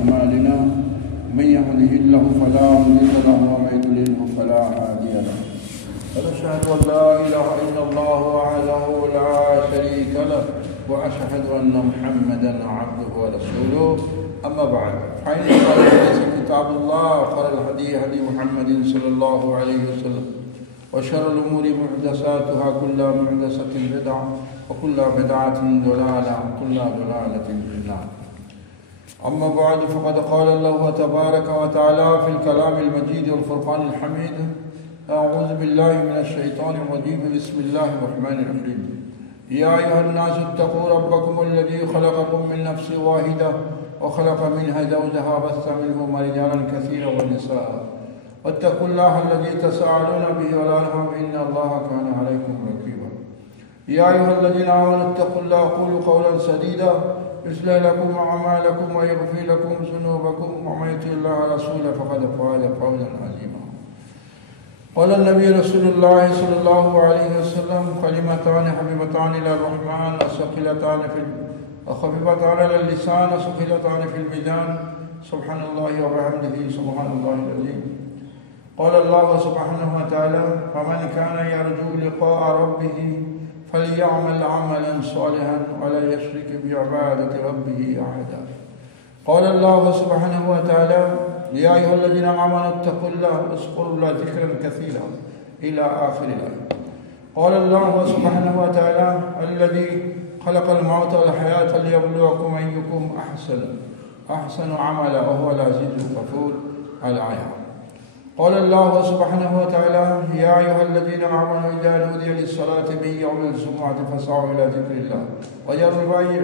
أعمالنا من يهده الله فلا مضل له ومن يضلله فلا هادي له ونشهد أن لا إله إلا الله وحده لا شريك له وأشهد أن محمدا عبده ورسوله أما بعد فإن خير الحديث كتاب الله وخير الهدي هدي محمد صلى الله عليه وسلم وشر الأمور محدثاتها كل محدثة بدعة وكل بدعة ضلالة وكل ضلالة في النار. أما بعد فقد قال الله تبارك وتعالى في الكلام المجيد والفرقان الحميد: أعوذ بالله من الشيطان الرجيم بسم الله الرحمن الرحيم. يا أيها الناس اتقوا ربكم الذي خلقكم من نفس واحدة وخلق منها زوجها وبث منهما رجالا كثيرا ونساء واتقوا الله الذي تساءلون به والأرحام إن الله كان عليكم رقيبا. يا أيها الذين آمنوا اتقوا الله وقولوا قولا سديدا يصلح لكم أعمالكم ويغفر لكم ذنوبكم ومن يطع الله ورسوله فقد فاز فوزا عظيما. قال النبي رسول الله صلى الله عليه وسلم: كلمتان حبيبتان إلى الرحمن وخفيفتان على اللسان وثقيلتان في الميزان سبحان الله وبحمده سبحان الله العظيم. قال الله سبحانه وتعالى: فمن كان يرجو لقاء ربه فليعمل عملا صالحا ولا يشرك بعبادة ربه أحدا. قال الله سبحانه وتعالى: يا أيها الذين آمنوا اتقوا الله واذكروا الله ذكرا كثيرا إلى آخر الآية. قال الله سبحانه وتعالى: الذي خلق الموت والحياة ليبلوكم أيكم أحسن عملا وهو العزيز الغفور الآية. قال الله سبحانه وتعالى: يا أيها الذين آمنوا إذا نودي للصلاة من يوم الجمعة فاسعوا إلى ذكر الله وذروا البيع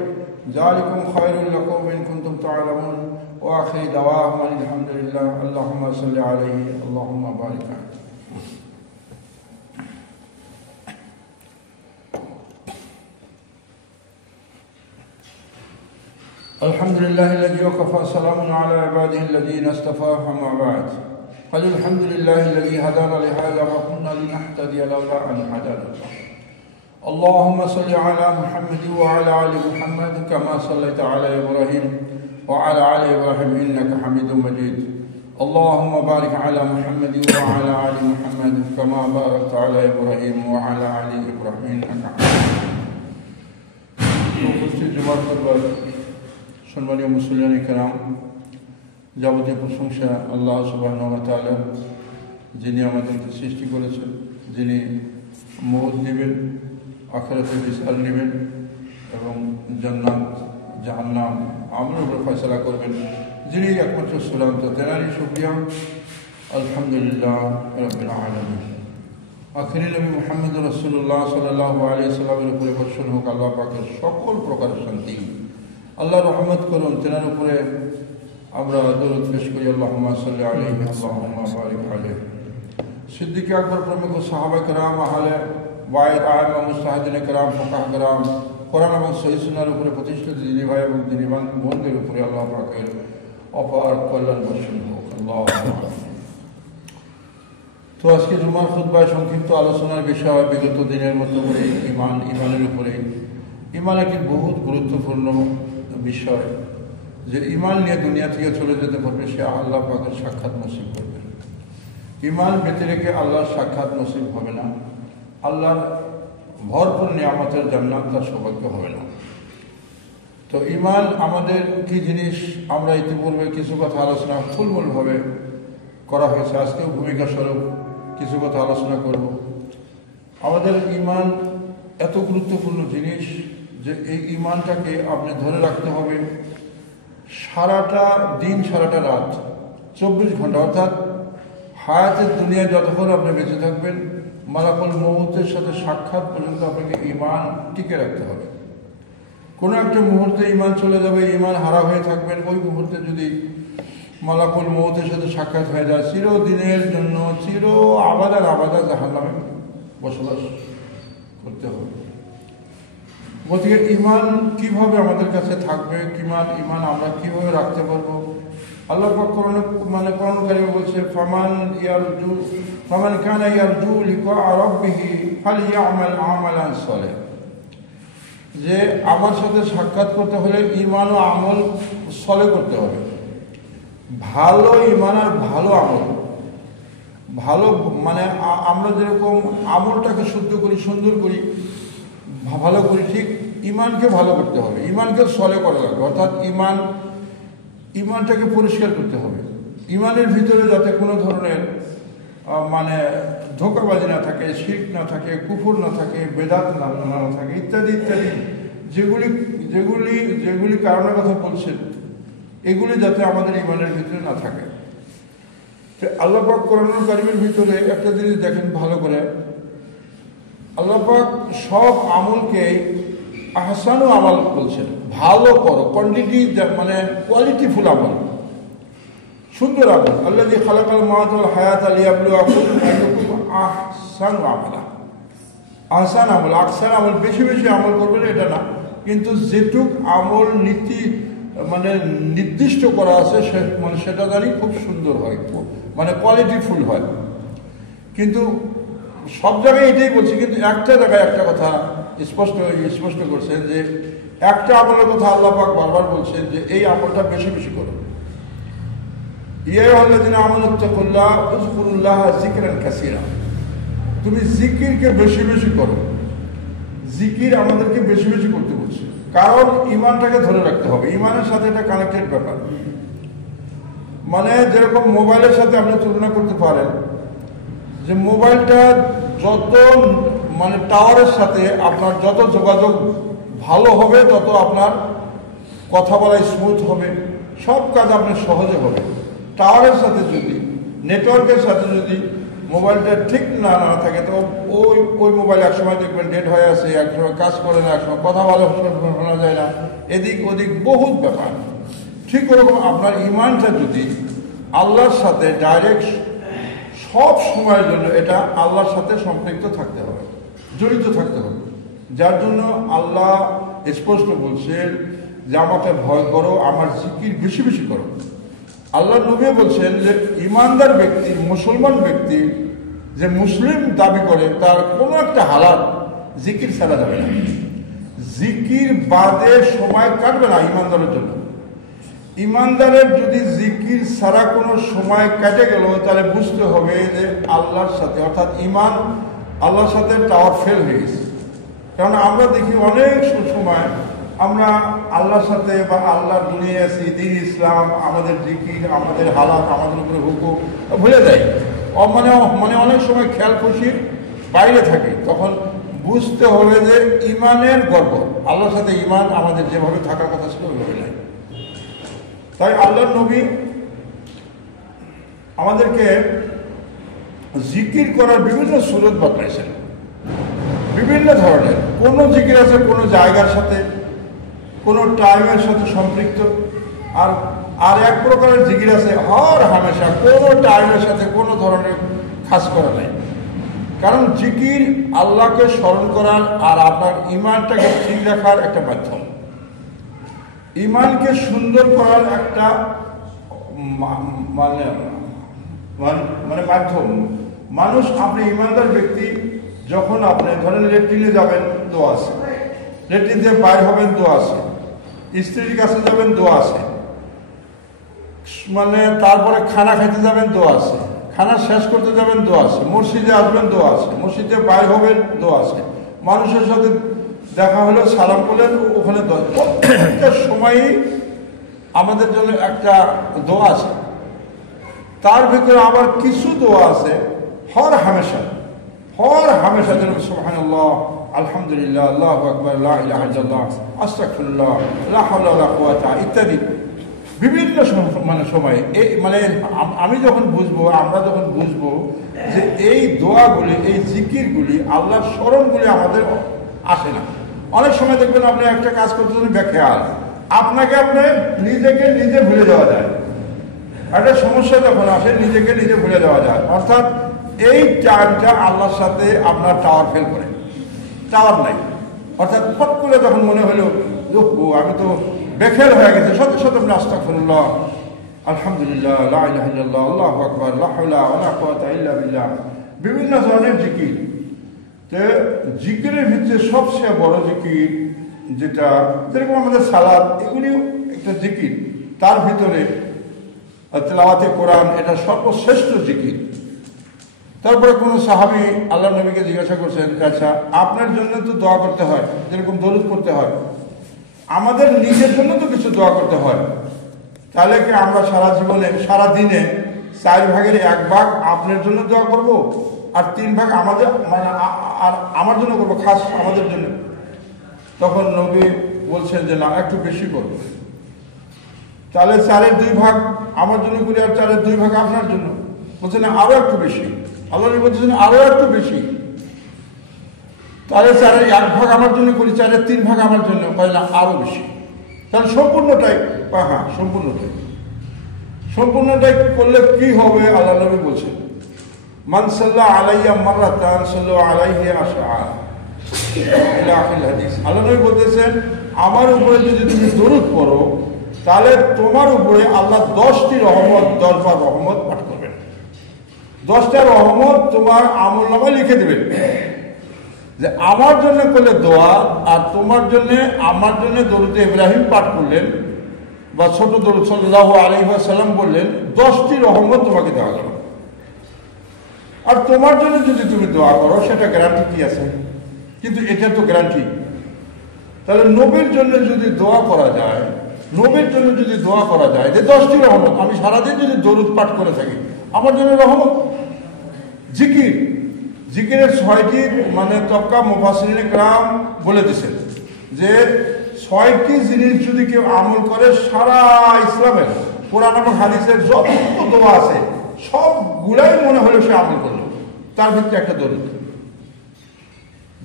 ذلكم خير لكم إن كنتم تعلمون. وآخر دعواهم أن الحمد لله اللهم صل عليه اللهم بارك عليه. الحمد لله الذي وكفى سلام على عباده الذين اصطفى. أما بعد قال: الحمد لله الذي هدانا لهذا وما كنا لنهتدي لولا أن هدانا الله. اللهم صل على محمد وعلى آل محمد كما صليت على إبراهيم وعلى آل إبراهيم إنك حميد مجيد. اللهم بارك على محمد وعلى آل محمد كما باركت على إبراهيم وعلى آل إبراهيم إنك حميد مجيد. সম্মানীয় মুসলিয়ানি কেরাম, যাবতীয় প্রশংসা আল্লাহ সুবহানাহু ওয়া তাআলা, যিনি আমাদেরকে সৃষ্টি করেছেন, যিনি মওত নেবেন, আখিরাতের বিচার নেবেন এবং জান্নাত জাহান্নাম আমলের উপর ফয়সালা করবেন, যিনি একমাত্র চূড়ান্ত, তেনারই শুকরিয়া। আলহামদুলিল্লাহ রাব্বিল আলামিন। আখিরি নবী মুহাম্মদ রাসূলুল্লাহ সাল্লাল্লাহু আলাইহি ওয়াসাল্লামের উপরে বর্ষণ হোক আল্লাহ পাকের সকল প্রকার শান্তি। আল্লাহ রহমত করুন তেনার উপরে। আমরা দরুদ পেশ করি: আল্লাহুম্মা সাল্লি আলাইহি আল্লাহুম্মা বারিক আলাইহি। সিদ্দিক আকবর প্রমুখ সাহাবা কেরাম, আহলে বাইত, আইম্মা, মুজতাহিদিন কেরাম, ফুকাহা কেরাম, কোরআন এবং সহিহ সুন্নাহর উপরে প্রতিষ্ঠিত দিনী ভাই এবং দিনী বোনদের উপরে আল্লাহ পাকের অপার কল্যাণ বর্ষণ হোক। আল্লাহুম্মা। তো আজকে জুমার খুতবায় সংক্ষিপ্ত আলোচনার বিষয় বিগত দিনের মতো করে ইমানের উপরে। ইমান একটি বহুত গুরুত্বপূর্ণ বিষয়। যে ইমান নিয়ে দুনিয়া থেকে চলে যেতে পারবে সে আল্লাহ পাকের সাক্ষাৎ নসিব করবে। ইমান বেঁচে রেখে আল্লাহর সাক্ষাৎ নসিব হবে না, আল্লাহর ভরপুর নিয়ামতের জান্নাত তার সৌভাগ্য হবে না। তো ইমান আমাদের কি জিনিস আমরা ইতিপূর্বে কিছু কথা আলোচনা ফুলমূলভাবে করা হয়েছে। আজকেও ভূমিকা স্বরূপ কিছু কথা আলোচনা করব। আমাদের ইমান এত গুরুত্বপূর্ণ জিনিস যে এই ইমানটাকে আপনি ধরে রাখতে হবে সারাটা দিন, সারাটা রাত, 24 ঘন্টা, অর্থাৎ হায়াতের দুনিয়ায় যতক্ষণ আপনি বেঁচে থাকবেন, মালাকুল মউতের সাথে সাক্ষাৎ পর্যন্ত আপনাকে ইমান টিকে রাখতে হবে। কোনো একটা মুহূর্তে ইমান চলে যাবে, ইমান হারা হয়ে থাকবেন। ওই মুহূর্তে যদি মালাকুল মউতের সাথে সাক্ষাৎ হয়ে যায়, চিরদিনের জন্য আবাদা জাহান্নামে বসবাস করতে হবে। গতিকে ইমান কিভাবে আমাদের কাছে থাকবে, ইমান আমরা কিভাবে রাখতে পারবো? আল্লাহ পাক কোরআন কারিমে বলছে: ফামান কানা ইয়ারজু লিকা রাব্বিহি ফালইয়ামাল আমালান সালিহা। যে আমার সাথে সাক্ষাৎ করতে হলে ঈমান ও আমল সলে করতে হবে। ভালো ইমান আর ভালো আমল, ভালো মানে আমরা যেরকম আমলটাকে শুদ্ধ করি, সুন্দর করি, ভালো করি, ঠিক ইমানকে ভালো করতে হবে, ইমানকে সলে করা লাগবে। অর্থাৎ ইমানটাকে পরিষ্কার করতে হবে। ইমানের ভিতরে যাতে কোনো ধরনের মানে ধোঁকাবাজি না থাকে, শিরক না থাকে, কুফর না থাকে, বেদাত না থাকে, ইত্যাদি ইত্যাদি যেগুলি যেগুলি যেগুলি কারণের কথা বলছেন, এগুলি যাতে আমাদের ইমানের ভিতরে না থাকে। আল্লাহ পাক কোরআনুল কারীমের ভিতরে একটা জিনিস দেখেন ভালো করে, আল্লাহ পাক সব আমলকে আহসানু আমল বলছেন, ভালো করো, কোয়ান্টিটি মানে কোয়ালিটিফুল আমল, সুন্দর আমল। আল্লাযী খালাকাল মাউতা ওয়াল হায়াতা লিয়াবলুয়াকুম আইয়ুকুম আহসানু আমালা। আহসান আমল, আকসান আমল, বেশি বেশি আমল করবেন এটা না, কিন্তু যেটুক আমল নীতি মানে নির্দিষ্ট করা আছে মানে সেটা জানি খুব সুন্দর হয়, মানে কোয়ালিটিফুল হয়। কিন্তু সব জায়গায় এটাই বলছি, কিন্তু একটা জায়গায় একটা কথা স্পষ্ট করছেন যে একটা আমলের কথা আল্লাহ পাক বারবার বলছেন যে এই আমলটা বেশি বেশি করো। ইয়া আইয়ুহাল্লাযীনা আমানুত্তাকুল্লাহ উযকুরুল্লাহ যিকরান কাসীরা। তুমি জিকিরকে বেশি বেশি করো। জিকির আমাদেরকে বেশি বেশি করতে বলছে, কারণ ইমানটাকে ধরে রাখতে হবে। ইমানের সাথে এটা কানেক্টেড ব্যাপার। মানে যেরকম মোবাইলের সাথে আপনি তুলনা করতে পারেন যে মোবাইলটা যত মানে টাওয়ারের সাথে আপনার যত যোগাযোগ ভালো হবে, তত আপনার কথা বলা স্মুথ হবে, সব কাজ আপনার সহজে হবে। টাওয়ারের সাথে যদি, নেটওয়ার্কের সাথে যদি মোবাইলটা ঠিক না থাকে, তো ওই মোবাইল একসময় দেখবেন ডেড হয়ে আছে, একসময় কাজ করে না, একসময় কথা ভালো শোনা যায় না, এদিক ওদিক বহুত ব্যাপার। ঠিক ওরকম আপনার ইমানটা যদি আল্লাহর সাথে ডাইরেক্ট সব সময়ের জন্য এটা আল্লাহর সাথে সম্পৃক্ত থাকতে হবে, জড়িত থাকতে হবে, যার জন্য আল্লাহ স্পষ্ট বলছেন যে আমাকে ভয় করো, আমার জিকির বেশি বেশি করো। আল্লাহ নবী বলছেন যে ইমানদার ব্যক্তি, মুসলমান ব্যক্তি যে মুসলিম দাবি করে, তার কোনো একটা হালাত জিকির ছাড়া যাবে না, জিকির বাদে সময় কাটবে না ইমানদারের জন্য। ইমানদারের যদি জিকির ছাড়া কোনো সময় কেটে গেল, তাহলে বুঝতে হবে যে আল্লাহর সাথে, অর্থাৎ ইমান আল্লাহর সাথে টাওয়ার ফেল হয়ে গেছে। কারণ আমরা দেখি অনেক সময় আমরা আল্লাহর সাথে বা আল্লাহর দুনিয়া আছি, দ্বীন ইসলাম, আমাদের জিকির, আমাদের হালাত, আমাদের উপরে হুকুম ভুলে যাই, মানে মানে অনেক সময় খেয়াল খুশির বাইরে থাকে। তখন বুঝতে হবে যে ইমানের গর্ব, আল্লাহর সাথে ইমান আমাদের যেভাবে থাকার কথা ছিল ওইভাবে নাই। তাই আল্লাহর নবী আমাদেরকে জিকির করার বিভিন্ন সুরত বাতলাইছেন, বিভিন্ন ধরনের। কোনো জিকির আছে কোনো জায়গার সাথে, কোনো টাইমের সাথে সম্পৃক্ত, আর এক প্রকারের জিকির আছে হর হামেশা কোনো টাইমের সাথে কোনো ধরনের খাস করা নাই। কারণ জিকির আল্লাহকে স্মরণ করার আর আপনার ইমানটাকে ঠিক রাখার একটা মাধ্যম, ইমানকে সুন্দর করার একটা মানে মানে মাধ্যম। মানুষ, আপনি ইমানদার ব্যক্তি, যখন আপনি ধরেন লেট্রিনে যাবেন দোয়া আছে, লেট্রিন দিয়ে বাইর হবেন দোয়া আছে, স্ত্রীর কাছে যাবেন দোয়া আছে, মানে তারপরে খানা খাইতে যাবেন দোয়া আছে, খানা শেষ করতে যাবেন দোয়া আছে, মসজিদে আসবেন দোয়া আছে, মসজিদে বাইর হবেন দোয়া আছে, মানুষের সাথে দেখা হলো সালাম করলেন ওখানে দোয়া। প্রত্যেকটা সময়ই আমাদের জন্য একটা দোয়া আছে। তার ভিতরে আবার কিছু দোয়া আছে হর হামেশা যেন সুবহানাল্লাহ, আলহামদুলিল্লাহ, আল্লাহু আকবার, লা ইলাহা ইল্লাল্লাহ, আস্তাগফিরুল্লাহ, লা হাওলা ওয়ালা কুওয়াতা ইত্যাদি বিভিন্ন মানে সময়ে মানে আমি যখন বুঝবো, আমরা যখন বুঝবো যে এই দোয়াগুলি, এই জিকিরগুলি, আল্লাহর স্মরণগুলি আমাদের আসে না। অনেক সময় দেখবেন আপনি একটা কাজ করতে বেখেয়াল, আপনাকে নিজেকে নিজে ভুলে যাওয়া যায়। একটা সমস্যা যখন আসে নিজেকে নিজে ভুলে যাওয়া যায়, অর্থাৎ এই টাইমটা আল্লাহর সাথে আপনার টাওয়ার ফেল করে, টাওয়ার নাই। অর্থাৎ ফট করে যখন মনে হলো আমি তো বেখেয়াল হয়ে গেছে, সাথে সাথে আপনি আস্তাগফিরুল্লাহ, আলহামদুলিল্লাহ, লা ইলাহা ইল্লাল্লাহ, আল্লাহু আকবার, লা হাওলা ওয়ালা কুওয়াতা ইল্লা বিল্লাহ, বিভিন্ন ধরনের জিকির। তো জিকিরের ভিতরে সবচেয়ে বড় জিকির যেটা, যেরকম আমাদের সালাত, এগুলিও একটা জিকির। তার ভিতরে তেলাওয়াতে কোরআন এটা সর্বশ্রেষ্ঠ জিকির। তারপরে কোন সাহাবী আল্লাহ নবীকে জিজ্ঞাসা করছেন, আচ্ছা আপনার জন্য তো দোয়া করতে হয়, যেরকম দরুদ করতে হয়, আমাদের নিজের জন্য তো কিছু দোয়া করতে হয়, তাহলে কি আমরা সারা জীবনে সারা দিনে 4 ভাগের 1 ভাগ আপনার জন্য দোয়া করব আর 3 ভাগ আমাদের মানে আর আমার জন্য করবো, খাস আমাদের জন্য? তখন নবী বলছেন যে না, একটু বেশি করব। তাহলে 4-এর 2 ভাগ আমার জন্য করি আর 4-এর 2 ভাগ আপনার জন্য। বলছেন আরো একটু বেশি। আল্লাহ নবী বলছেন আরো একটু বেশি। তাহলে 4-এর 1 ভাগ আমার জন্য করি, 4-এর 3 ভাগ আমার জন্য, কয় না আরো বেশি। তাহলে সম্পূর্ণটাই, হ্যাঁ সম্পূর্ণটাই করলে কি হবে? আল্লাহ নবী বলছেন মান সাল্লা আলাইয়া মাররাতান সাল্লু আলাইহি আশা। আল্লাহ নবী বলতেছেন আমার উপরে যদি তুমি দরুদ পড়ো তাহলে তোমার উপরে আল্লাহ 10টি রহমত, 10 বার রহমত পাঠ করবেন। 10টা রহমত তোমার আমলনামায় লিখে দেবেন যে আমার জন্য করলে দোয়া, আর তোমার জন্য আমার জন্য দরুদ ইব্রাহিম পাঠ করলেন বা ছোট দরুদ সাল্লাল্লাহু আলাইহি ওয়াসাল্লাম বললেন, 10টি রহমত তোমাকে দেওয়া গেল। আর তোমার জন্য যদি তুমি দোয়া করো সেটা গ্যারান্টি কি আছে? কিন্তু এটা তো গ্যারান্টি। তাহলে নবীর জন্য যদি দোয়া করা যায়, নবীর জন্য যদি দোয়া করা যায় যে 10টি রহমত, আমি সারাদিন যদি দরুদ পাঠ করে থাকি আমার জন্য রহমত। জিকিরের 6টি মানে তবকা মুফাসসিরিনে কেরাম বলে দিয়েছেন যে 6টি জিনিস যদি কেউ আমল করে সারা ইসলামের কোরআন এবং হাদিসের যত দোয়া আছে সবগুলাই মনে হলো সে আমল করলো, তার ভিতরে একটা দরুদ।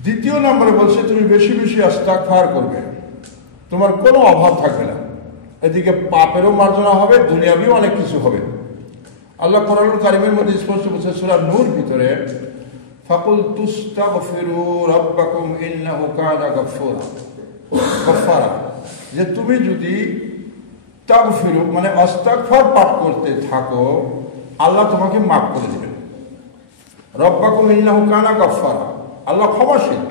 দ্বিতীয় নম্বরে বলছে তুমি বেশি বেশি ইস্তিগফার করবে, তোমার কোনো অভাব থাকবে না। এদিকে পাপেরও মার্জনা হবে, দুনিয়াবিও অনেক কিছু হবে। আল্লাহ কোরআনুল কারীমের মধ্যে স্পষ্ট বলছে সূরা নূর ভিতরে, ফাকুল তুস্তাগফিরু রাব্বাকুম ইন্নাহু কানা গাফফারা, যে তুমি যদি তাগফিরু মানে ইস্তিগফার পাঠ করতে থাকো আল্লাহ তোমাকে মাফ করে দেবেন। রাব্বাকুম ইন্নাহু কানা গাফফারা, আল্লাহ ক্ষমাশীল।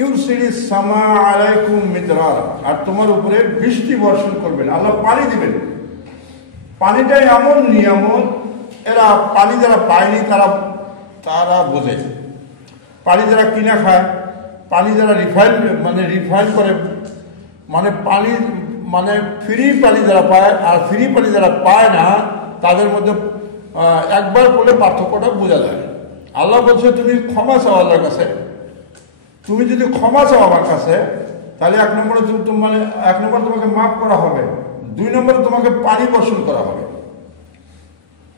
ইউরসিলিস সামা আলাইকুম মিদরারা, আর তোমার উপরে বৃষ্টি বর্ষণ করবেন, আল্লাহ পানি দিবেন। পানিটাই এমন নিয়ামত, এরা পানি যারা পায়নি তারা বোঝে। পানি যারা কিনা খায়, পানি যারা রিফাইন করে, মানে পানি মানে ফ্রি পানি যারা পায় আর ফ্রি পানি যারা পায় না তাদের মধ্যে একবার পড়লে পার্থক্যটা বোঝা যায়। আল্লাহ বলছে তুমি ক্ষমা চাও আল্লাহর কাছে, তুমি যদি ক্ষমা চাও আমার কাছে তাহলে 1 নম্বরে তোমাকে মাফ করা হবে, 2 নম্বরে তোমাকে পানি বর্ষণ করা হবে,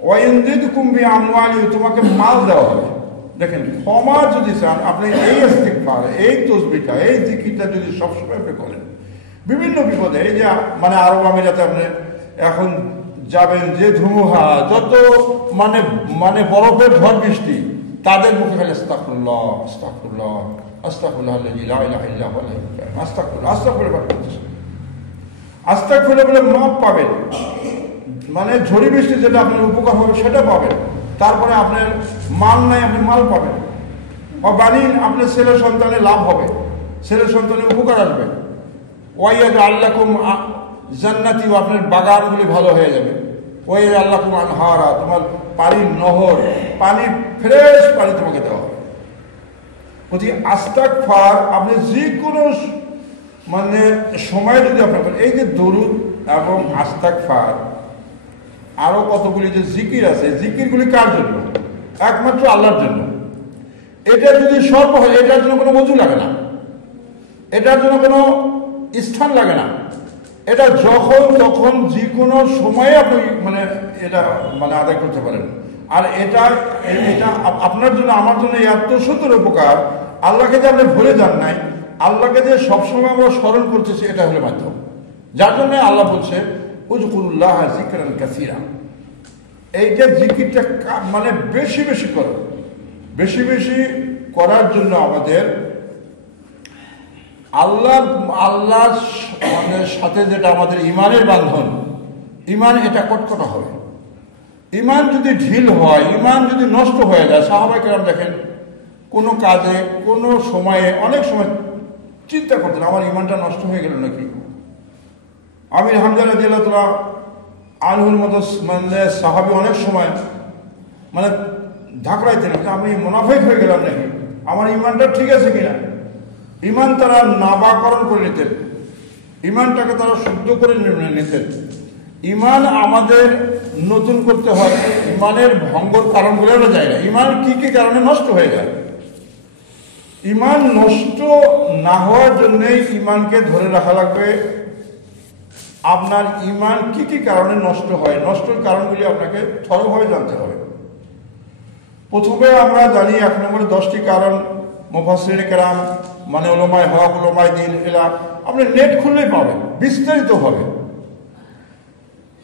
ওয়াইনজিদকুম বিআমওয়ালি, তোমাকে মাল দেওয়া হবে। দেখেন, ক্ষমা যদি চান আপনি এই ইস্তিগফার, এই তাসবিহটা, এই জিকিরটা যদি সবসময় আপনি করেন, বিভিন্ন বিপদে, এই যে মানে আরব আমিরাতে আপনি এখন যাবেন, যে ধুমুহা, যত মানে বরফের ঝড় বৃষ্টি, তাদের মুখে খালি আস্তাগফিরুল্লাহ আস্তাগফিরুল্লাহ আস্তাগফিরুল্লাহ আল্লাযী লা ইলাহা ইল্লা হুয়া আস্তাগফিরুল্লাহ আস্তাগফিরুল্লাহ আস্তাগফিরুল্লাহ বলে মাপ পাবেন। মানে ঝড়ি বৃষ্টি যেটা আপনার উপকার হবে সেটা পাবেন। তারপরে আপনার মাল নাই, আপনি মাল পাবেন। বাড়ি আপনার ছেলে সন্তানের লাভ হবে, ছেলে সন্তানের উপকার আসবে। ওয়াইয়াজআল্লাকুম জান্নাতি, আপনার বাগানগুলি ভালো হয়ে যাবে। ওয়াইয়াজআল্লাকুম আনহারা, তোমার পানির নহর, পানি ফ্রেশ পানি তোমাকে দেওয়া হবে। প্রতি ইস্তিগফার আপনি যে কোনো মানে সময় যদি আপনার, এই যে দরুদ এবং ইস্তিগফার আরো কতগুলি যে জিকির আছে, জিকিরগুলি কার জন্য? একমাত্র আল্লাহর জন্য। এটা যদি সর্ব হয়, এটার জন্য কোনো ওযু লাগে না, এটার জন্য কোনো স্থান লাগে না। এটা যখন তখন যে কোনো সময়ে আপনি এটা আদায় করতে পারেন। আর এটা আপনার জন্য আমার জন্য এত সুন্দর উপকার, আল্লাহকে যে আপনি ভুলে যান নাই, আল্লাহকে যে সবসময় আমরা স্মরণ করতেছি, এটা হলো মাধ্যম। যার জন্য আল্লাহ বলছে উযকুরুল্লাহ যিকরান কাসীরা, এইটা জিকিরটা বেশি বেশি করো। বেশি বেশি করার জন্য আমাদের আল্লাহর সাথে যেটা আমাদের ইমানের বান্ধন, ইমান এটা কটকটা হবে। ইমান যদি ঢিল হয়, ইমান যদি নষ্ট হয়ে যায়, সাহাবায়ে কেরাম দেখেন কোনো কাজে কোনো সময়ে অনেক সময় চিন্তা করতেন আমার ইমানটা নষ্ট হয়ে গেল নাকি। আমির হামজা রাদিয়াল্লাহু তাআলা আনহুর মতো মানে সাহাবী অনেক সময় মানে ধাকড়াইতেন, আমি মুনাফিক হয়ে গেলাম নাকি, আমার ইমানটা ঠিক আছে কিনা। ইমান তারা নাবাকরণ করে নিতেন, ইমানটাকে তারা শুদ্ধ করে নিতেন। ইমান আমাদের নতুন করতে হয়, ইমানের ভঙ্গর কারণ বোঝানো যায় না। ইমান কি কি কারণে নষ্ট হয়ে যায়, ইমান নষ্ট না হওয়ার জন্য ইমানকে ধরে রাখা লাগবে। আপনার ইমান কি কি কারণে নষ্ট হয়, নষ্টের কারণগুলি আপনাকে থরভাবে জানতে হবে। প্রথমে আমরা জানি 1 নম্বরে 10টি কারণ মুফাসসিরিনে কেরাম মানে উলামায়ে হক উলামায়ে দ্বীন এরা আপনি নেট খুললেই পাবেন বিস্তারিত হবে।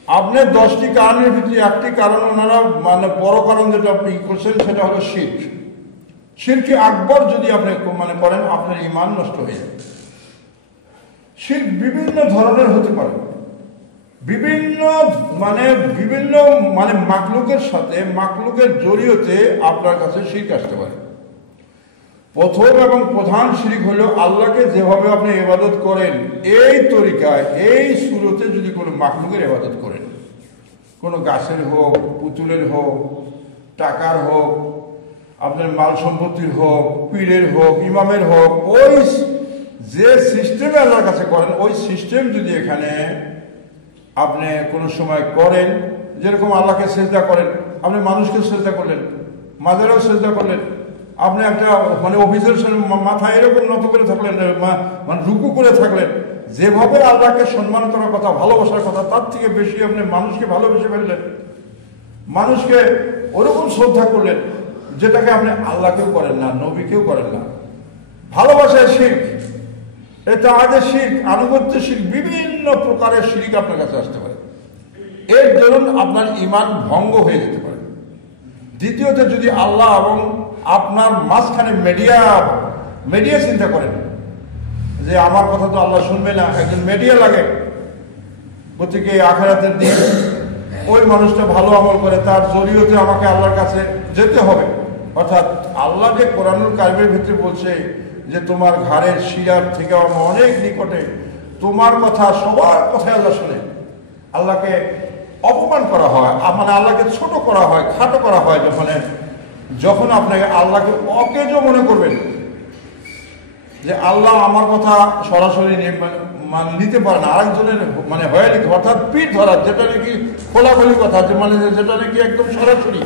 আপনি 10টি কারণের ভিতরে একটি কারণ ওনারা মানে বড় কারণ যেটা আপনি করছেন সেটা হলো শিরক। শিরকে আকবর যদি আপনি মানে করেন আপনার ইমান নষ্ট হয়ে যাবে। শিরক বিভিন্ন ধরনের হতে পারে, বিভিন্ন মানে মাকলুকের সাথে মাকলুকের জড়িয়তে আপনার কাছে শিরক আসতে পারে। প্রথম এবং প্রধান শিরক হলো আল্লাহকে যেভাবে আপনি ইবাদত করেন এই তরিকায় এই সুরতে যদি কোনো মাকলুকের ইবাদত করেন, কোনো গাছের হোক, পুতুলের হোক, টাকার হোক, আপনার মাল সম্পত্তির হোক, পীরের হোক, ইমামের হোক, ওই যে সিস্টেমে আল্লাহর কাছে করেন ওই সিস্টেম যদি এখানে আপনি কোনো সময় করেন, যেরকম আল্লাহকে সেজদা করেন, আপনি মানুষকে সেজদা করলেন, মাজারেও সেজদা করলেন, আপনি একটা মানে অফিসের মাথা এরকম নত করে থাকলেন, মানে রুকু করে থাকলেন, যেভাবে আল্লাহকে সম্মান করার কথা, ভালোবাসার কথা, তার থেকে বেশি আপনি মানুষকে ভালোবেসে ফেললেন, মানুষকে ওরকম শ্রদ্ধা করলেন যেটাকে আপনি আল্লাহকেও করেন না, নবীকেও করেন না। ভালোবাসায় শিরক, এটা আগে শিরক, আনুগত্য শিরক, বিভিন্ন প্রকারের শিরক আপনার কাছে আসতে পারে। এর দরুন আপনার ইমান ভঙ্গ হয়ে যেতে পারে। দ্বিতীয়ত যদি আল্লাহ এবং আপনার মাঝখানে মিডিয়া চিন্তা করেন যে আমার কথা তো আল্লাহ শুনবে না, একজন মিডিয়া লাগে, প্রত্যেকে আখিরাতের দিন ওই মানুষটা ভালো আমল করে তার জরিয়তে আমাকে আল্লাহর কাছে যেতে হবে। অর্থাৎ আল্লাহ যে কোরআনুল কারিমের ভিতরে বলছে যে তোমার ঘাড়ের শিরার থেকে আমার অনেক নিকটে, তোমার কথা সবার কথাই আল্লাহ শুনে। আল্লাহকে অপমান করা হয়, মানে আল্লাহকে ছোট করা হয়, খাটো করা হয় যখন আপনাকে আল্লাহকে অকেজ মনে করবেন যে আল্লাহ আমার কথা সরাসরি মানে নিতে পারে না, আরেকজনের মানে হয়ে নিতে, অর্থাৎ পিঠ ধরা, যেটা নাকি খোলাখুলি কথা, যে মানে যেটা নাকি একদম সরাসরি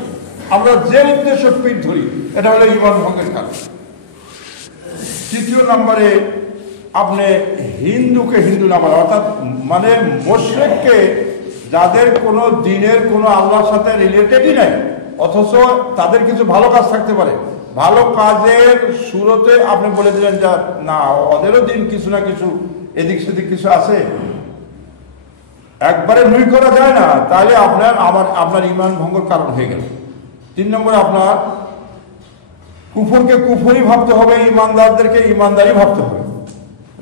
আমরা যে উদ্দেশ্য পিঠ ধরি, এটা হলো ঈমান ভঙ্গের কারণ। তৃতীয় নম্বরে আপনি হিন্দুকে হিন্দু না বলা, অর্থাৎ মানে মুশরিককে, যাদের কোনো দিনের কোনো আল্লাহর সাথে রিলেটেডই নাই, অথচ তাদের কিছু ভালো কাজ থাকতে পারে, ভালো কাজের শুরুতে আপনি বলে দিলেন যে না ওদেরও দিন কিছু না কিছু এদিক সেদিক কিছু আছে, একবারে নুই করা যায় না, তাহলে আপনার ইমান ভঙ্গের কারণ হয়ে গেল। 3 নম্বরে আপনার কুফরকে কুফরই ভাবতে হবে, ইমানদারদেরকে ইমানদারই ভাবতে হবে,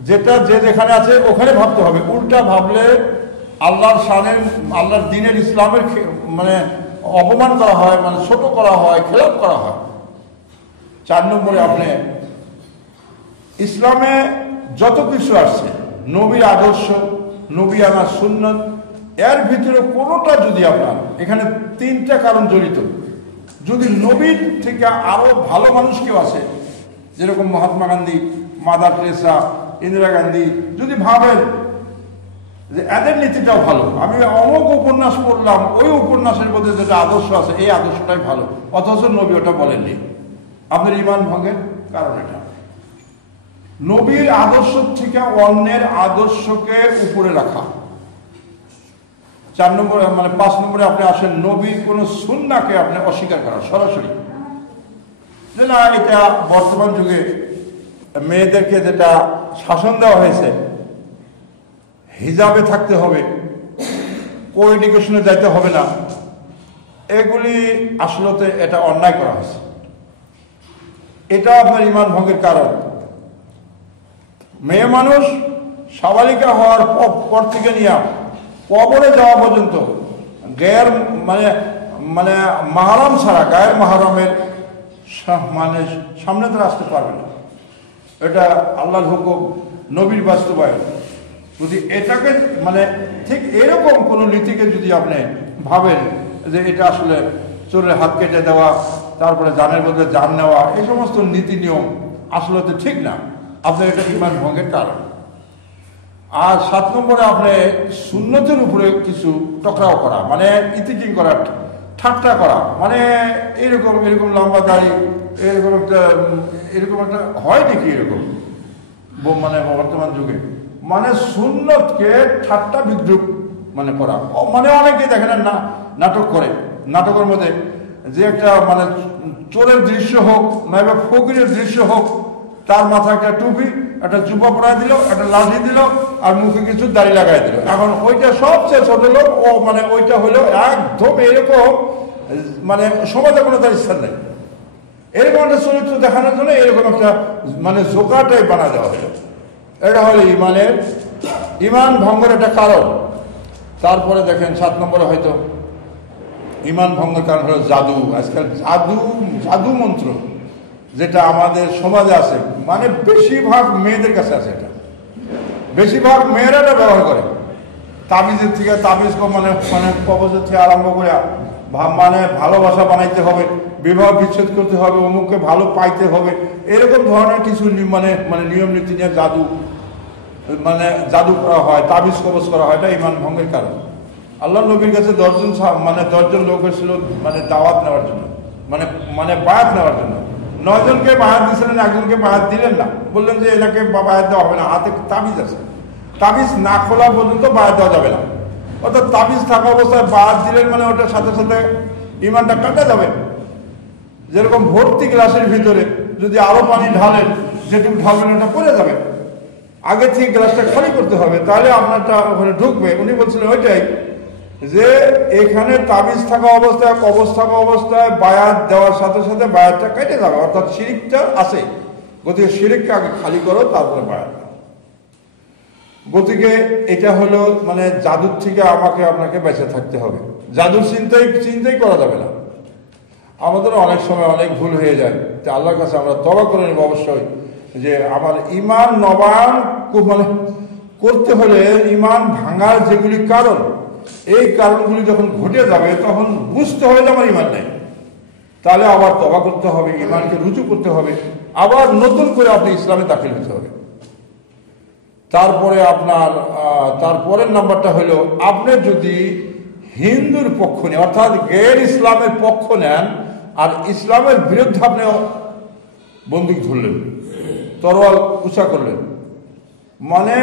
যেটা যে যেখানে আছে ওখানে ভাবতে হবে। উল্টা ভাবলে আল্লাহর শানের, আল্লাহর দ্বীনের, ইসলামের মানে অপমান করা হয়, মানে ছোট করা হয়, খেলাপ করা হয়। 4 নম্বরে আপনি ইসলামে যত কিছু আসছে, নবীর আদর্শ, নবী আনার সুন্নত, এর ভিতরে কোনোটা যদি আপনার এখানে 3টা কারণ জড়িত, যদি নবীর থেকে আরো ভালো মানুষ কেউ আছে, যেরকম মহাত্মা গান্ধী, মাদার টেরেসা, ইন্দিরা গান্ধী, যদি ভাবেন যে এদের নীতিটাও ভালো, আমি অমুক উপন্যাস পড়লাম, ওই উপন্যাসের মধ্যে যেটা আদর্শ আছে এই আদর্শটাই ভালো, অথচ নবী ওটা বলেননি, আপনার ইমান ভঙ্গের কারণ এটা। নবীর আদর্শ থেকে অন্যের আদর্শকে উপরে রাখা। 4 নম্বরে মানে 5 নম্বরে আপনি আসেন নবীর কোন সুন্নাহকে আপনি অস্বীকার করা সরাসরি, যে না এটা বর্তমান যুগে মেয়েদেরকে যেটা শাসন দেওয়া হয়েছে, হিজাবে থাকতে হবে, কো এডুকেশনে যাইতে হবে না, এগুলি আসলে এটা অন্যায় করা হয়েছে, এটা আপনার ইমান ভঙ্গের কারণ। মেয়ে মানুষ সাবালিকা হওয়ার পর থেকে নিয়ে কবরে যাওয়া পর্যন্ত গায়ের মানে মাহরম ছাড়া, গায়ের মাহরমের মানে সামনে তো আসতে পারবে না, এটা আল্লাহর হুকুম, নবীর বাস্তবায়ন। যদি এটাকে মানে ঠিক এরকম কোনো নীতিকে যদি আপনি ভাবেন যে এটা আসলে চোরের হাত কেটে দেওয়া, তারপরে জানের বদলে জান নেওয়া, এই সমস্ত নীতি নিয়ম আসলে তো ঠিক না, আপনার এটা ঈমান ভঙ্গের কারণ। আর 7 নম্বরে আপনি সুন্নতের উপরে কিছু টকরাও করা, মানে ইতিকিং করা, ঠাট্টা করা, মানে এরকম লম্বা দাড়ি, এরকম একটা হয় নাকি এরকম মানে বর্তমান যুগে, মানে সুন্নতকে ঠাট্টা বিদ্রুপ মানে করা। মানে অনেকে দেখেন না নাটক করে, নাটকের মধ্যে যে একটা মানে চোরের দৃশ্য হোক নয়বা ফকিরের দৃশ্য হোক, তার মাথায় একটা টুপি, একটা জুপা পরাই দিল, একটা লাঠি দিল, আর মুখে কিছু দাড়ি লাগাই দিল। এখন ওইটা সবচেয়ে ছোট লোক, ও মানে ওইটা হলো একদম এরকম, মানে সমাজে কোনো তার ইচ্ছা নেই। এরকম একটা চরিত্র দেখানোর জন্য এরকম একটা মানে জোকাটাই বানা দেওয়া হলো। এটা হলো ঈমান ভঙ্গের একটা কারণ। তারপরে দেখেন 7 নম্বরে হয়তো ঈমান ভঙ্গের কারণ হলো জাদু। আজকাল জাদু মন্ত্র যেটা আমাদের সমাজে আছে, মানে বেশিরভাগ মেয়েদের কাছে আছে, এটা বেশিরভাগ মেয়েরা এটা ব্যবহার করে। তাবিজের থেকে তাবিজ মানে কবজের থেকে আরম্ভ করে মানে ভালোবাসা বানাইতে হবে, বিবাহ বিচ্ছেদ করতে হবে, অমুককে ভালো পাইতে হবে, এরকম ধরনের কিছু মানে নিয়ম নীতি নিয়ে জাদু করা হয়, তাবিজ কবজ করা হয়। এটা ঈমান ভঙ্গের কারণ। আল্লাহ নবীর কাছে 10জন লোক এসেছিল মানে দাওয়াত নেওয়ার জন্য, মানে বায়াত নেওয়ার জন্য। 9 জনকে বায়াত দিয়েছিলেন, একজনকে বায়াত দিলেন না, বললেন যে এনাকে বায়াত দেওয়া হবে না, হাতে তাবিজ আছে, তাবিজ না খোলা পর্যন্ত বায়াত দেওয়া যাবে না। অর্থাৎ তাবিজ থাকা অবস্থায় বায়াত দিলেন মানে ওটার সাথে সাথে ঈমানটা কাটা যাবে। যেরকম ভর্তি গ্লাসের ভিতরে যদি আরো পানি ঢালেন, যেটুকু ঢালবেন ওটা পড়ে যাবে, আগে থেকে গ্লাসটা খালি করতে হবে, তাহলে আপনারটা ওখানে ঢুকবে। উনি বলছিলেন ওইটাই, যে এখানে তাবিজ থাকা অবস্থায়, কবজ থাকা অবস্থায় বায়াত দেওয়ার সাথে সাথে বায়াতটা কেটে যাবে, অর্থাৎ শিরিকটা আছে। গতিকে শিরিককে আগে খালি করো, তারপরে বায়াত। গতিকে এটা হলো মানে জাদুর থেকে আপনাকে বেঁচে থাকতে হবে। জাদুর চিন্তাই করা যাবে না। আমাদের অনেক সময় অনেক ভুল হয়ে যায়, তো আল্লাহর কাছে আমরা তওবা করে নেব অবশ্যই, যে আমার ঈমান নবায়ন মানে করতে হলে ঈমান ভাঙার যেগুলি কারণ, এই কারণগুলি যখন ঘটে যাবে তখন বুঝতে হবে যে আমার ঈমান নেই, তাহলে আবার তওবা করতে হবে, ঈমানকে রুজু করতে হবে, আবার নতুন করে আপনি ইসলামে দাখিল হতে হবে। তারপরে তারপরের নাম্বারটা হলো, আপনি যদি হিন্দুর পক্ষ নেন, অর্থাৎ গैर ইসলামের পক্ষ নেন, আর ইসলামের বিরুদ্ধে আপনি বন্দুক ধরলেন, তরোয়াল উঁচা করলেন, মানে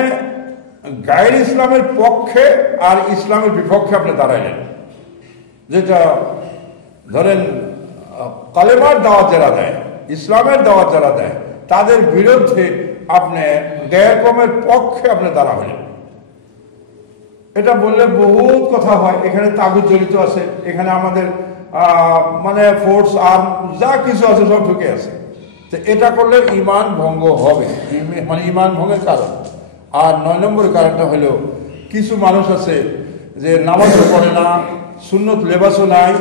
গैर ইসলামের পক্ষে আর ইসলামের বিপক্ষে আপনি দাঁড়াইলেন। যেটা ধরেন কালেমার দাওয়াত যারা দেয়, ইসলামের দাওয়াত যারা দেয়, তাদের বিরুদ্ধে আপনি গैर কমের পক্ষে আপনি দাঁড়া হলেন। এটা বললে বহুত কথা হয়, এখানে তাগুত জড়িত আছে, এখানে আমাদের মানে ফোর্স আর্ম যা কিছু আছে সব ঢুকে আছে। তো এটা করলে ঈমান ভঙ্গ হবে, মানে ঈমান ভঙ্গের কারণ। আর 9 নম্বরের কারণটা হলো, কিছু মানুষ আছে যে নামাজও পড়ে না, সুন্নত লেবাসও নাই।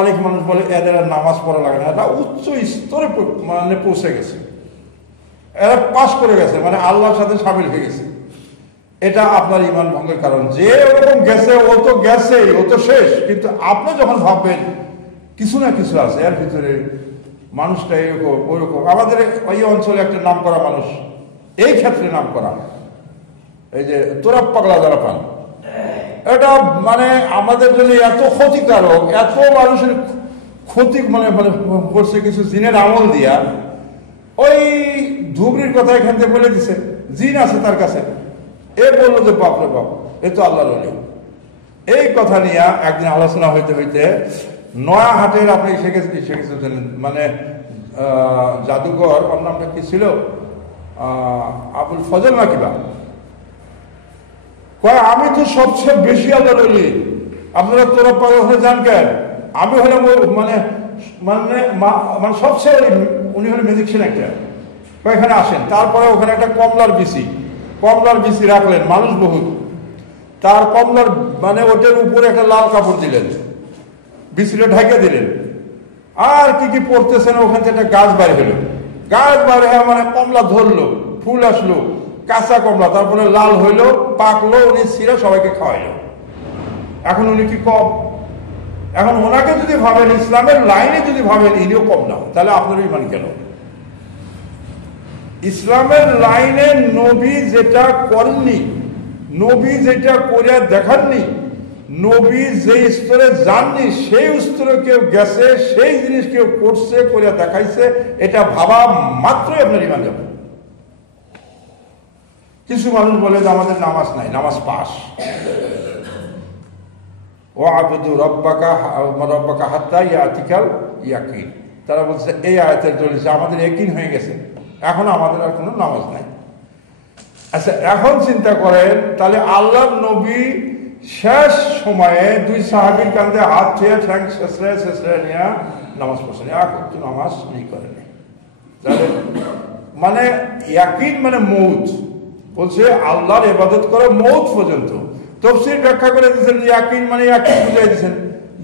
অনেক মানুষ বলে এদের আর নামাজ পড়া লাগে না, এটা উচ্চ স্তরে মানে পৌঁছে গেছে, এরা পাস করে গেছে, মানে আল্লাহর সাথে সামিল হয়ে গেছে। এটা আপনার ঈমান ভঙ্গের কারণ। যে ওরকম গেছে, ও তো গেছে, ও তো শেষ, কিন্তু আপনি যখন ভাববেন কিছু না কিছু আছে এর ভিতরে, মানুষটা এরকম ওইরকম। আমাদের এই অঞ্চলে একটা নাম করা মানুষ, এই ক্ষেত্রে নাম করা, এই যে তোরা পাগলা যারা পান, এটা মানে আমাদের জন্য এত ক্ষতিকারক, এত মানুষের ক্ষতি মানে করছে কিছু জিনের আমল দিয়া। ওই ধুবড়ির কথা এখান থেকে বলে দিছে, জিন আছে তার কাছে, এ বললো যে বাপরে বাপ, এ তো আল্লাহর ওলি। এই কথা নিয়ে একদিন আলোচনা হইতে হইতে নয়াহাটের আপনি শিখেছেন মানে জাদুঘর, ওর নামটা কি ছিল, আবুল ফজল না কিবা, কয় আমি তো সবচেয়ে বেশি আল্লাহর ওলি, আপনারা তোরা পাগল হয়ে যান কেন? আমি হলাম মানে মানে মানে সবচেয়ে, উনি হলেন ম্যাজিকশিয়ান একটা। এখানে আসেন, তারপরে ওখানে একটা কমলার বিসি রাখলেন, মানুষ বহুত, তার কমলার মানে ওটার উপরে একটা লাল কাপড় দিলেন, বিসিটা ঢেকে দিলেন, আর কি কি পড়তেছেন, ওখান থেকে একটা গাছ বাইরে হলো, গাছ বাইরে হয়ে মানে কমলা ধরলো, ফুল আসলো, কাঁচা কমলা, তারপরে লাল হইলো, পাকলো, উনি ছিঁড়ে সবাইকে খাওয়াইলো। এখন উনি কি কম? এখন ওনাকে যদি ভাবেন, ইসলামের লাইনে যদি ভাবেন ইনিও কম না, তাহলে আপনার ইমান কেন? ইসলামের লাইনে নবী যেটা করেননি, নবী যেটা করে দেখাননি, নবী যে স্তরে যাননি সেই স্তরে কেউ গেছে, সেই জিনিস কেউ করছে, করে দেখাইছে, এটা ভাবা মাত্রই আপনার ইমান যাবে। কিছু মানুষ বলে যে আমাদের নামাজ নাই, নামাজ পাস। ও আবুদু রব্বাকা রব্বাকা হাত্তা ইয়াতিকাল ইয়াকিন, তারা বলছে এই আয়াতের চলেছে আমাদের ইয়াকিন হয়ে গেছে, এখন আমাদের আর কোনো নামাজ নাই। আচ্ছা, এখন চিন্তা করেন, তাহলে আল্লাহর নবী শেষ সময়ে দুই সাহাবীর কাঁধে হাত ছুঁয়ে ঠ্যাং শেষরে নিয়ে নামাজ পড়ছেন, একটু নামাজ নেই করেন। তাহলে মানে ইয়াকিন মানে মৌত, বলছে আল্লাহর ইবাদত করে মৌত পর্যন্ত। তাফসীর ব্যাখ্যা করে দিয়েছেন যে ইয়াকিন মানে ইয়াকিন বুঝাই দিয়েছেন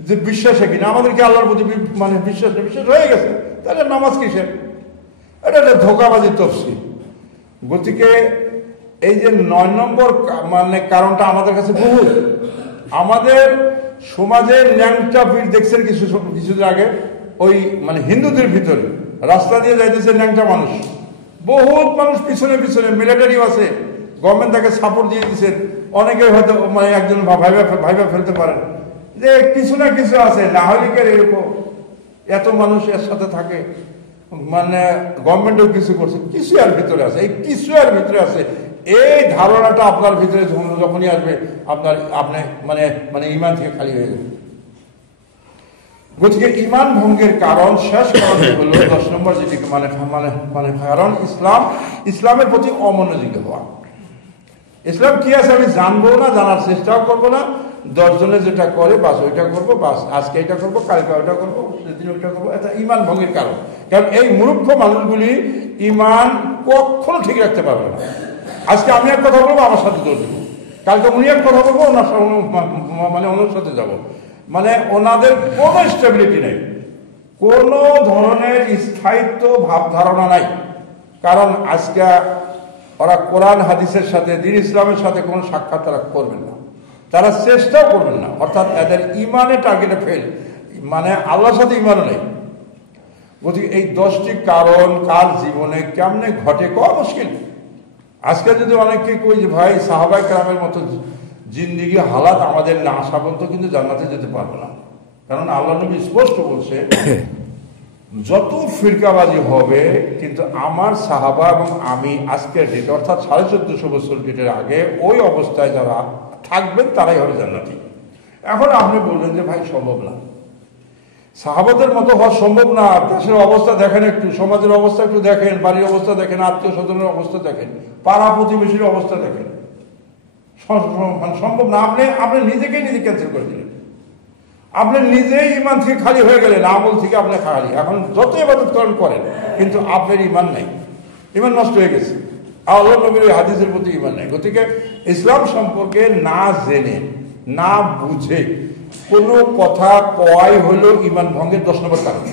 যে বিশ্বাসে কিনা, আমাদেরকে আল্লাহর প্রতি মানে বিশ্বাস হয়ে গেছে, তাহলে নামাজ কিসের? এটা একটা ধোঁকাবাজির তাফসীর। গতিকে এই যে 9 নম্বর মানে কারণটা আমাদের কাছে বহুত। আমাদের সমাজের ন্যাংটা ভিড় দেখছেন কিছুদিন আগে, ওই মানে হিন্দুদের ভিতরে রাস্তা দিয়ে যাইতেছে ন্যাংটা মানুষ, বহুত মানুষ পিছনে পিছনে, মিলিটারিও আছে, গভর্নমেন্ট তাকে সাপোর্ট দিয়ে দিচ্ছেন। অনেকে হয়তো মানে একজন ভাইবা ফেলতে পারেন যে কিছু না কিছু আছে, না হলে কি এরকম এত মানুষ এর সাথে থাকে, মানে গভর্নমেন্টও কিছু করছে, কিছু এর ভিতরে আছে, এই কিছু এর ভিতরে আছে। এই ধারণাটা আপনার ভিতরে যখনই আসবে আপনি মানে মানে ইমান থেকে খালি হয়ে যাবে। গতিকে ইমান ভঙ্গের কারণ, শেষ কারণ হলো 10 নম্বর যেটি মানে মানে মানে কারণ ইসলামের প্রতি অমনোযোগী হওয়া। ইসলাম কি আছে আমি জানবো না, জানার চেষ্টাও করবো না, 10 জনে যেটা করে বাস ওইটা করবো, বাস আজকে এটা করবো, কালকে ওইটা করবো, সেদিন ওইটা করবো। এটা ইমান ভঙ্গের কারণ। কারণ এই মূর্খ মানুষগুলি ইমান কখনো ঠিক রাখতে পারবে না। আজকে আমি এক কথা বলবো, আমার সাথে দৌড় দেবো, কালকে উনি এক কথা বলবো, ওনার মানে ওনার সাথে যাবো, মানে ওনাদের কোনো স্টেবিলিটি নেই, কোনো ধরনের স্থায়িত্ব ভাব ধারণা নাই। কারণ আজকে ওরা কোরআন হাদিসের সাথে, দ্বীন ইসলামের সাথে কোনো সাক্ষাৎ তারা করবেন না, তারা চেষ্টাও করবেন না। অর্থাৎ এদের ইমানে টার্গেটে ফেল, মানে আল্লাহর সাথে ইমানও নেই। গতিকে এই 10টি কারণ কার জীবনে কেমনে ঘটে কওয়া মুশকিল। আজকে যদি অনেককে কই যে ভাই সাহাবায়ে কেরামের মতো জিন্দিগি হালাত আমাদের না আসা পর্যন্ত কিন্তু জান্নাতে যেতে পারবো না। কারণ আল্লাহ নবী স্পষ্ট বলছে যত ফিরকাবাজি হবে, কিন্তু আমার সাহাবা এবং আমি আজকের ডেট অর্থাৎ 1450 বছর ডেটের আগে ওই অবস্থায় যারা থাকবেন তারাই হবে জান্নাতি। এখন আপনি বললেন যে ভাই সম্ভব না, সাহাবাদের মতো হওয়া সম্ভব না। দেশের অবস্থা দেখেন, একটু সমাজের অবস্থা একটু দেখেন, বাড়ির অবস্থা দেখেন, আত্মীয় স্বজনের অবস্থা দেখেন, পাড়া প্রতিবেশীর অবস্থা দেখেন, সম্ভব না। আপনি নিজেকেই নিজে ক্যান্সেল করে দিলেন, আপনি নিজেই ইমান থেকে খালি হয়ে গেলেন, আমল থেকে আপনি খালি। এখন যত ইবাদত করেন, কিন্তু আপনার ইমান নাই, ইমান নষ্ট হয়ে গেছে, আল্লাহ নবীর হাদিসের প্রতি ইমান নাই। গতিকে ইসলাম সম্পর্কে না জেনে না বুঝে কোনো কথা কওয়াই হলো ইমান ভঙ্গের 10 নম্বর কারণ।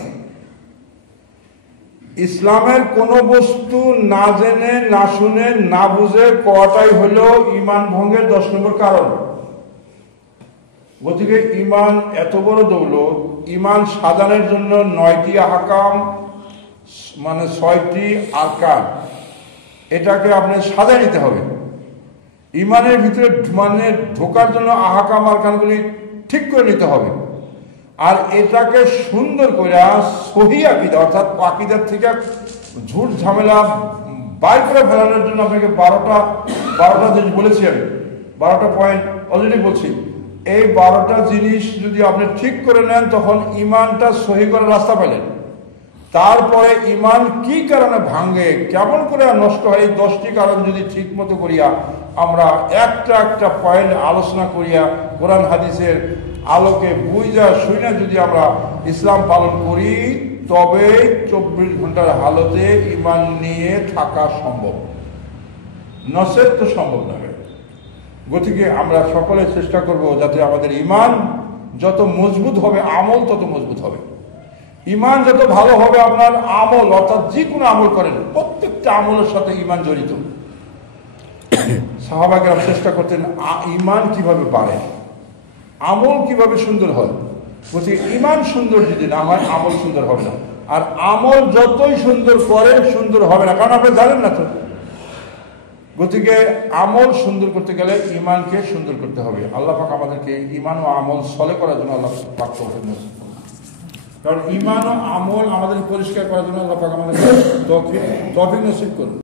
ইসলামের কোনো বস্তু না জেনে না শুনে না বুঝে কওয়াটাই হলো ইমান ভঙ্গের 10 নম্বর কারণ। গতিকে ইমান এত বড় দৌলত, ইমান সাজানোর জন্য 9টি আহকাম মানে 6টি আরকান, এটাকে আপনি সাজায় নিতে হবে। ইমানের ভিতরে মানে ঢোকার জন্য আহকাম আরকানগুলি ঠিক করে নিতে হবে। আর এটাকে সুন্দর করে সহি আকীদা অর্থাৎ আকীদার থেকে ঝুট ঝামেলা বাইর করে ফেলানোর জন্য আপনাকে 12টা জিনিস বলেছি, আমি 12টা পয়েন্ট অলরেডি বলছি। এই 12টা জিনিস যদি আপনি ঠিক করে নেন, তখন ইমানটা সহি করার রাস্তা পেলেন। তারপরে ইমান কি কারণে ভাঙে, কেমন করে নষ্ট হয়, এই 10টি কারণ যদি ঠিক মতো করিয়া আমরা একটা পয়েন্ট আলোচনা করিয়া কোরআন হাদিসের আলোকে বুঝা শুনে যদি আমরা ইসলাম পালন করি, তবে 24 ঘন্টার হালতে ইমান নিয়ে থাকা সম্ভব, নসেদ তো সম্ভব নয়। গতিকে আমরা সকলে চেষ্টা করব যাতে আমাদের ইমান যত মজবুত হবে, আমল তত মজবুত হবে। ইমান যত ভালো হবে, আপনার আমল অর্থাৎ যে কোনো আমল করেন প্রত্যেকটা আমলের সাথে ইমান জড়িত। সাহাবাকেরা চেষ্টা করতেন ইমান কিভাবে বাড়ে, আমল কিভাবে সুন্দর হয়। বলছি ইমান সুন্দর যদি না হয় আমল সুন্দর হবে না, আর আমল যতই সুন্দর করে সুন্দর হবে না, কারণ আপনি জানেন না তো। গতিকে আমল সুন্দর করতে গেলে ইমানকে সুন্দর করতে হবে। আল্লাহ পাক আমাদেরকে ইমান ও আমল সলে করার জন্য আল্লাহ পাক তৌফিক নসিব করুন। কারণ ইমান ও আমল আমাদের পরিষ্কার করার জন্য আল্লাহ পাক আমাদের তৌফিক নসিব করুন।